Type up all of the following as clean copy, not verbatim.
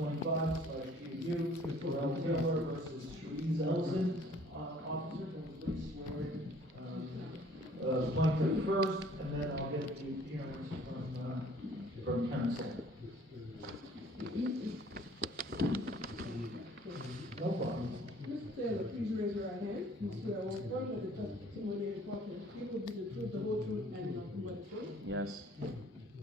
2025/GU, Ralph Taylor versus Therese Ellison. Officer, can we please swear in plaintiff first, and then I'll get the appearance from counsel. No problem. Mr. Taylor, please raise your right hand. You swear or affirm that the testimony in front of you will be the truth, the whole truth, and nothing but the truth? Yes.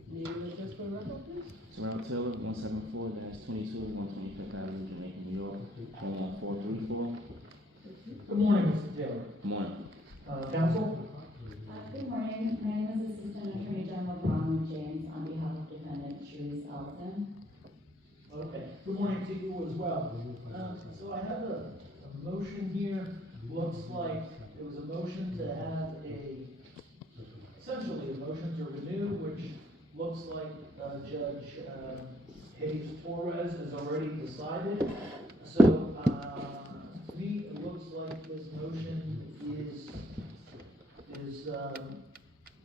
Name and address for the record, please. Ralph Taylor, 174-22, 125th Avenue, Jamaica, New York, 11434. Good morning, Mr. Taylor. Good morning. Counsel? Good morning. My name is Assistant Attorney General Ronald James on behalf of defendant Therese Ellison. Okay. Good morning to you as well. So I have a motion here. Looks like it was a motion to have essentially a motion to renew, which looks like Judge Hayes Torres has already decided. So to me, it looks like this motion is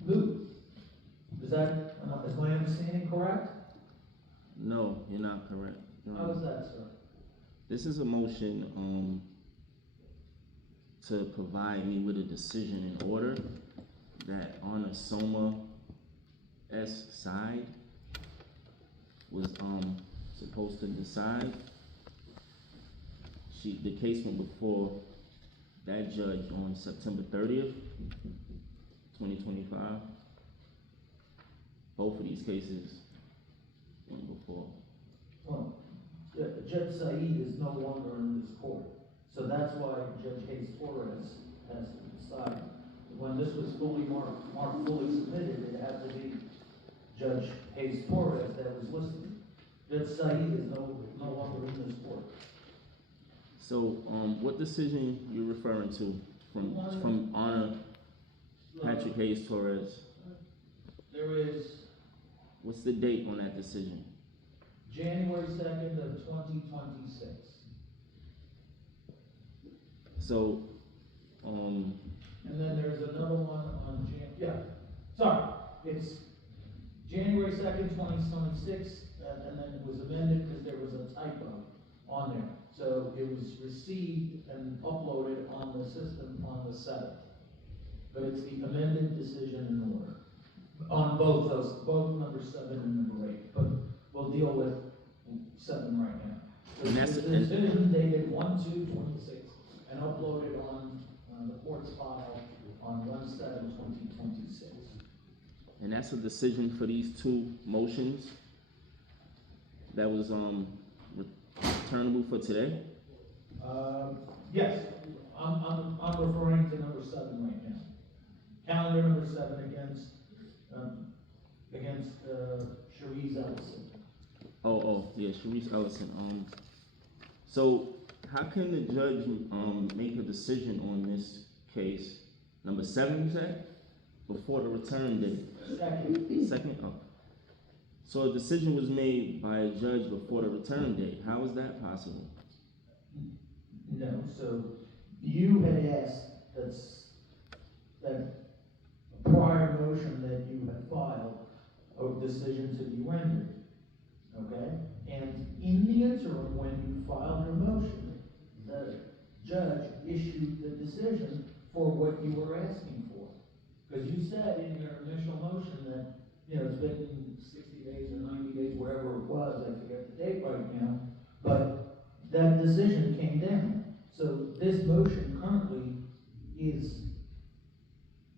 moot. Is my understanding correct? No, you're not correct. How is that, sir? This is a motion to provide me with a decision in order that on the Soma S side was supposed to decide. The case went before that judge on September 30th, 2025. Both of these cases went before. Well, Judge Saeed is no longer in this court, so that's why Judge Hayes Torres has to decide. When this was fully fully submitted, it had to be Judge Hayes Torres that was listed. Judge Saeed is no longer in this court. So, what decision you're referring to from Honor Patrick Hayes Torres? There is What's the date on that decision? January 2nd of 2026. So, And then there's another one on it's January 2nd, 2026, and then it was amended because there was a typo on there. So it was received and uploaded on the system on the 7th. But it's the amended decision in order. On both number 7 and number 8. But we'll deal with 7 right now. So And that's the decision dated 1/2/26 and uploaded on the court's file on 1/7/2026. and that's a decision for these two motions that was returnable for today. Yes, I'm referring to number 7 right now. Calendar number 7 against Therese Ellison. Yeah, Therese Ellison. So how can the judge make a decision on this case? Number 7, you said? Before the return date? Second? Oh. So a decision was made by a judge before the return date. How is that possible? No, so you had asked that prior motion that you had filed, a decision to be rendered, okay? And in the interim, when you filed your motion, the judge issued the decision for what you were asking for. Because you said in your initial motion that, it's been 60 days or 90 days, wherever it was, I forget the date right now, but that decision came down. So this motion currently is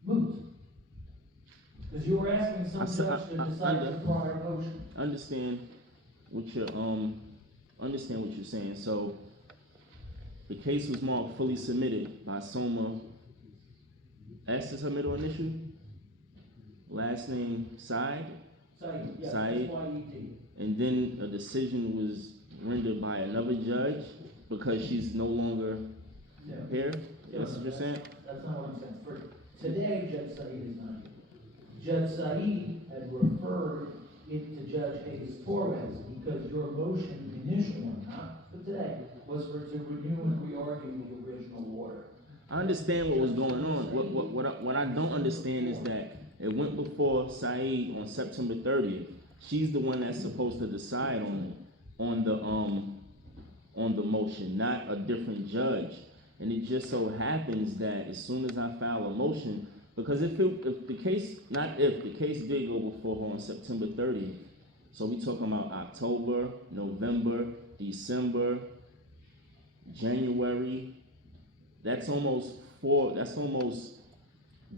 moot. Because you were asking some judge to decide the prior motion. Understand what you're saying. So the case was marked fully submitted by Soma S to submit or initial. Last name Said. Said, yes, Said. S-Y-E-D. And then a decision was rendered by another judge because she's no longer here. That's what you're saying? That's not what I'm saying. For today, Judge Said is not here. Judge Said had referred it to Judge Hayes Torres because your motion, the initial one, not for today, was for to renew and re-argue the original order. I understand what was going on. What I don't understand is that it went before Said on September 30th. She's the one that's supposed to decide on the motion, not a different judge. And it just so happens that as soon as I file a motion, because if the case, not if, the case did go before her on September 30th. So we talking about October, November, December, January. That's almost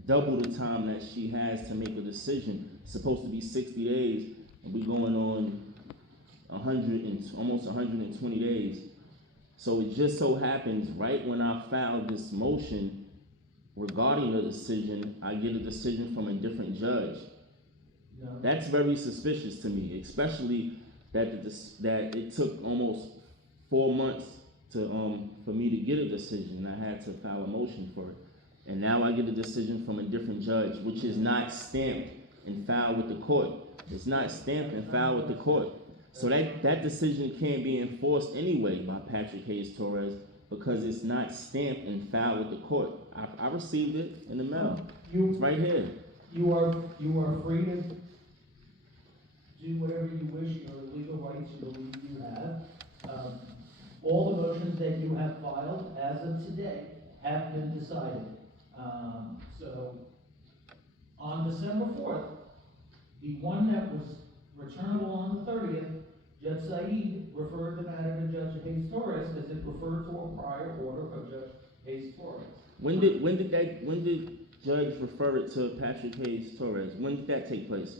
double the time that she has to make a decision. It's supposed to be 60 days, and we going on almost 120 days. So it just so happens right when I filed this motion regarding the decision, I get a decision from a different judge. No. That's very suspicious to me, especially that it took almost 4 months for me to get a decision. I had to file a motion for it. And now I get a decision from a different judge, which is not stamped and filed with the court. It's not stamped and filed with the court. So that decision can't be enforced anyway by Patrick Hayes Torres because it's not stamped and filed with the court. I received it in the mail. It's right here. You are free to do whatever you wish, your legal rights you believe you have. All the motions that you have filed as of today have been decided. So on December 4th, the one that was returnable on the 30th, Judge Said referred the matter to Judge Hayes Torres because it referred to a prior order of Judge Hayes Torres. When did Judge refer it to Patrick Hayes Torres? When did that take place?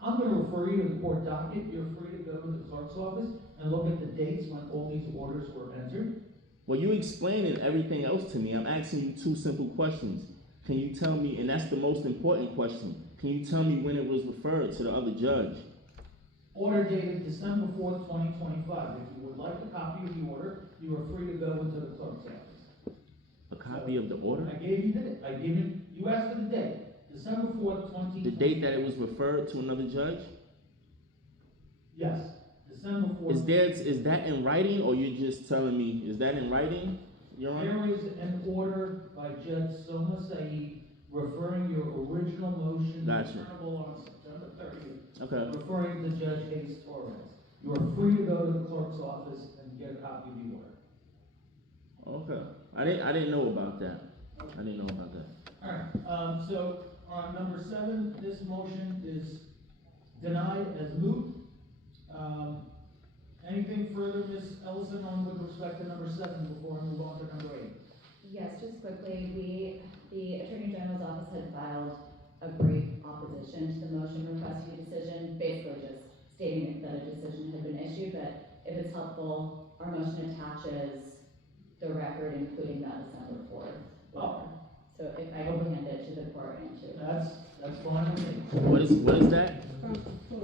I'm going to refer you to the court docket. You're free to go to the clerk's office and look at the dates when all these orders were entered. Well, you explaining everything else to me. I'm asking you 2 simple questions. Can you tell me, and that's the most important question, can you tell me when it was referred to the other judge? Order dated December 4th, 2025. If you would like a copy of the order, you are free to go into the clerk's office. A copy of the order? You asked for the date. December 4th, 2025. The date that it was referred to another judge? Yes. December 4th. Is that in writing, or you're just telling me, is that in writing, Your Honor? There is an order by Judge Soma Said referring your original motion returnable on September 30th. Okay. Referring to Judge Hayes Torres. You are free to go to the clerk's office and get a copy of the order. Okay. I didn't know about that. I didn't know about that. All right. So on number 7, this motion is denied as moot. Anything further, Ms. Ellison, on with respect to number 7 before I move on to number 8? Yes, just quickly, the Attorney General's office had filed a brief opposition to the motion requesting a decision, basically just stating that a decision had been issued, but if it's helpful, our motion attaches the record, including that December 4th order. So if I can hand it to the court and to. That's fine with me. What is that? So,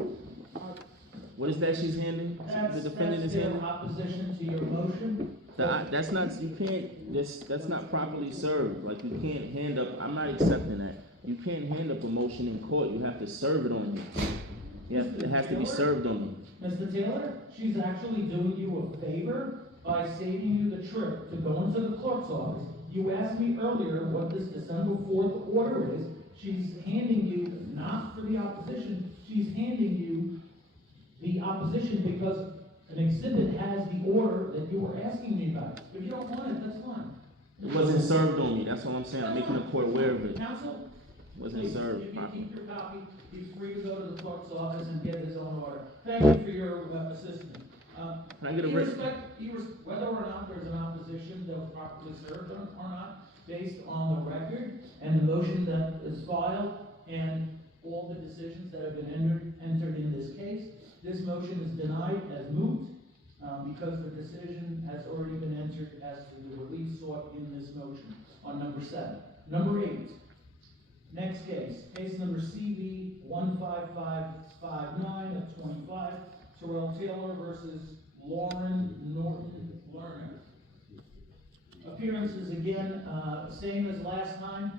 What is that she's handing? The defendant is That's handing? their opposition to your motion. That's not, you can't, that's not properly served. Like, you can't hand up, I'm not accepting that. You can't hand up a motion in court. You have to serve it on you. It has to be served on you. Mr. Taylor, she's actually doing you a favor by saving you the trip to go into the clerk's office. You asked me earlier what this December 4th order is. She's handing you, not for the opposition, she's handing you the opposition because an exhibit has the order that you were asking me about. If you don't want it, that's fine. It wasn't served on me. That's all I'm saying. I'm making the court aware of it. Counsel? Wasn't Please, served if you properly. keep your copy, he's free to go to the clerk's office and get his own order. Thank you for your assistance. Can I get a written? Whether or not there's an opposition that was properly served or not, based on the record and the motion that is filed and all the decisions that have been entered in this case, this motion is denied as moot because the decision has already been entered as to the relief sought in this motion on number 7. Number 8. Next case, case number CV 15559 of 25, Terrell Taylor versus Lauren Norton Lerner. Appearances again, same as last time.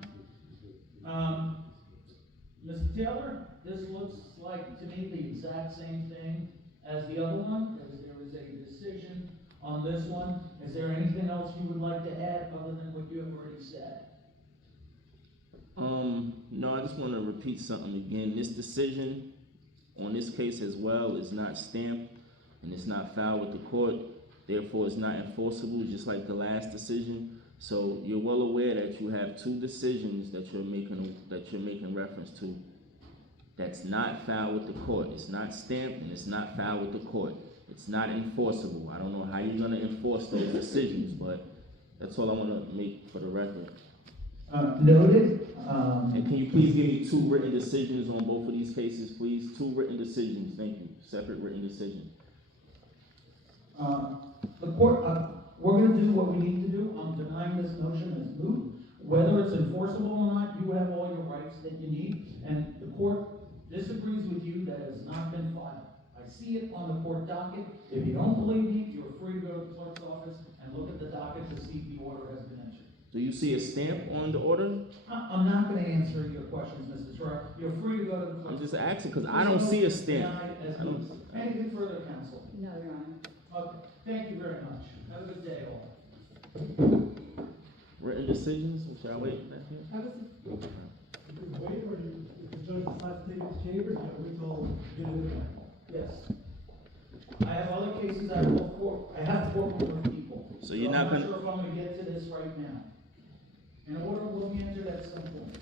Mr. Taylor, this looks like to me the exact same thing as the other one. There is a decision on this one. Is there anything else you would like to add other than what you have already said? No, I just want to repeat something again. This decision on this case as well is not stamped and it's not filed with the court. therefore it's not enforceable, just like the last decision. So you're well aware that you have two decisions that you're making reference to. That's not filed with the court. It's not stamped and it's not filed with the court. It's not enforceable. I don't know how you're gonna enforce those decisions, but that's all I wanna make for the record. Noted. And can you please give me 2 written decisions on both of these cases, please? 2 written decisions, thank you. Separate written decisions. The court, we're gonna do what we need to do. I'm denying this motion as moot. Whether it's enforceable or not, you have all your rights that you need, and the court disagrees with you that it has not been filed. I see it on the court docket. If you don't believe me, you're free to go to the clerk's office and look at the docket to see if the order has been entered. Do you see a stamp on the order? I'm not gonna answer your questions, Mr. Troy. You're free to go to the clerk's. I'm just asking because I don't see a stamp. I don't. Anything further, counsel? No, Your Honor. Okay, thank you very much. Have a good day, all. Written decisions, shall I wait back here? Have a seat. If you wait, or if the judge decides to take it to chambers, you have to wait till you get it in. Yes. I have other cases I have to work with people. So you're not I'm gonna- not sure if I'm gonna get to this right now. An order will be entered at some point.